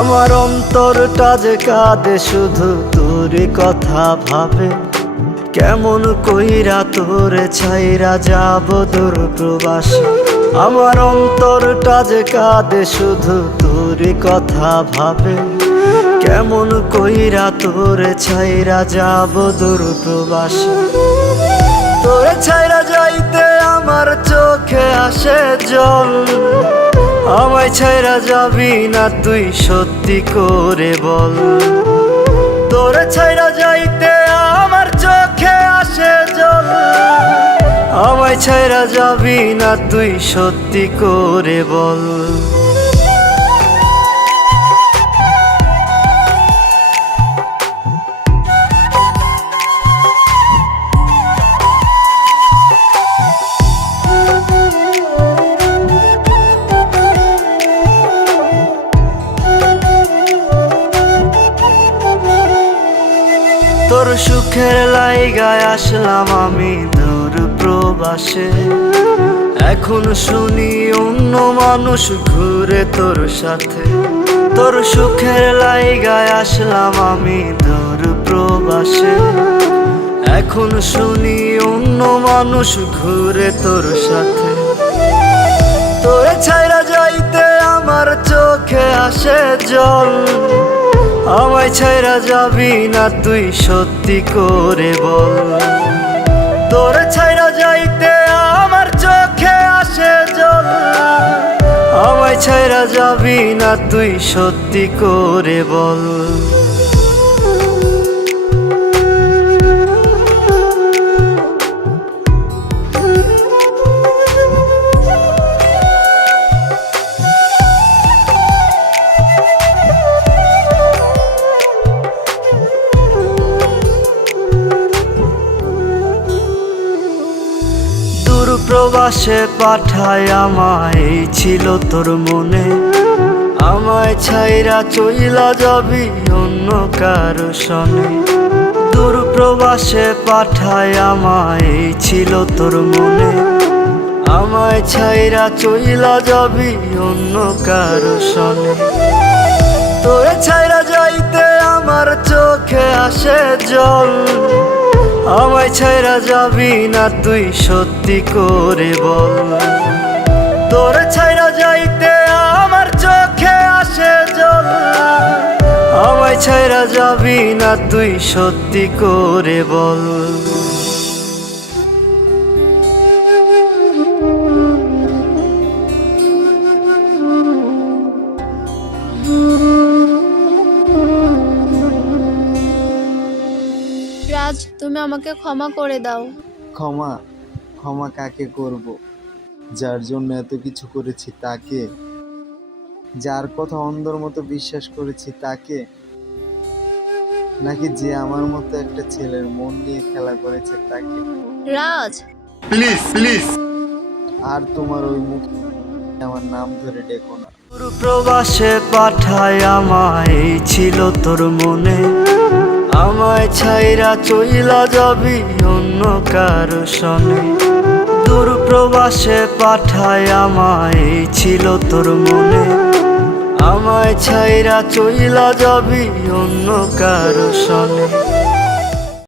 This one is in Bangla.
আমার অন্তরটা যে কাঁদে শুধু তোরই কথা ভাবে। কেমন কইরা তোরে ছাইরা যাব দূর প্রবাসে। আমার অন্তরটা যে কাঁদে শুধু তোরই কথা ভাবে। কেমন কইরা তোরে ছাইরা যাব দূর প্রবাসে। তোরে ছাইরা যাইতে আমার চোখে আসে জল। আমায় ছাইরা যাবি না তুই সত্যি করে বল। তোরে ছাইরা যাইতে আমার চোখে আসে জল। আমায় ছাইরা যাবি না তুই সত্যি করে বল। তোর সুখের লাইগায় আসলাম আমি দূর প্রবাসে। এখন শুনি অন্য মানুষ ঘুরে তোর সাথে। তোর সুখের লাইগায় আসলাম আমি দূর প্রবাসে। এখন শুনি অন্য মানুষ ঘুরে তোর সাথে। তোরে ছাইরা যাইতে আমার চোখে আসে জল। আমায় ছাইরা যাবি না তুই সত্যি করে বল। তোরে ছাইরা যাইতে আমার চোখে আসে জল। আমায় ছাইরা যাবি না তুই সত্যি করে বল। প্রবাসে পাঠায় আমায় এই ছিল তোর মনে। আমায় ছাইরা চইলা যাবি অন্য কারো সনে। দূর প্রবাসে পাঠায় আমায় এই ছিল তোর মনে। আমায় ছাইরা চইলা যাবি অন্য কারো সনে। তোরে ছাইরা যাইতে আমার চোখে আসে জল। আমায় ছাইরা যাবি না তুই সত্যি করে বল। তোরে ছাইরা যাইতে আমার চোখে আসে জল। আমায় ছাইরা যাবি না তুই সত্যি করে বল। রাজ, তুমি আমাকে ক্ষমা করে দাও। ক্ষমা? ক্ষমা কাকে করব? যার জন্য এত কিছু করেছি তাকে? যার কথা অন্ধর মতো বিশ্বাস করেছি তাকে? নাকি যে আমার মতো একটা ছেলের মন নিয়ে খেলা করেছে তাকে? রাজ, প্লিজ প্লিজ, আর তোমার ওই মুখ আমার নাম ধরে ডেকো না। দূর প্রবাসে পাঠায় আমায় এই ছিল তোর মনে। আমায় ছাইরা চইলা যাবি অন্য কারো সনে। দূর প্রবাসে পাঠায় আমায় এই ছিল তোর মনে। আমায় ছাইরা চইলা যাবি অন্য কারো সনে।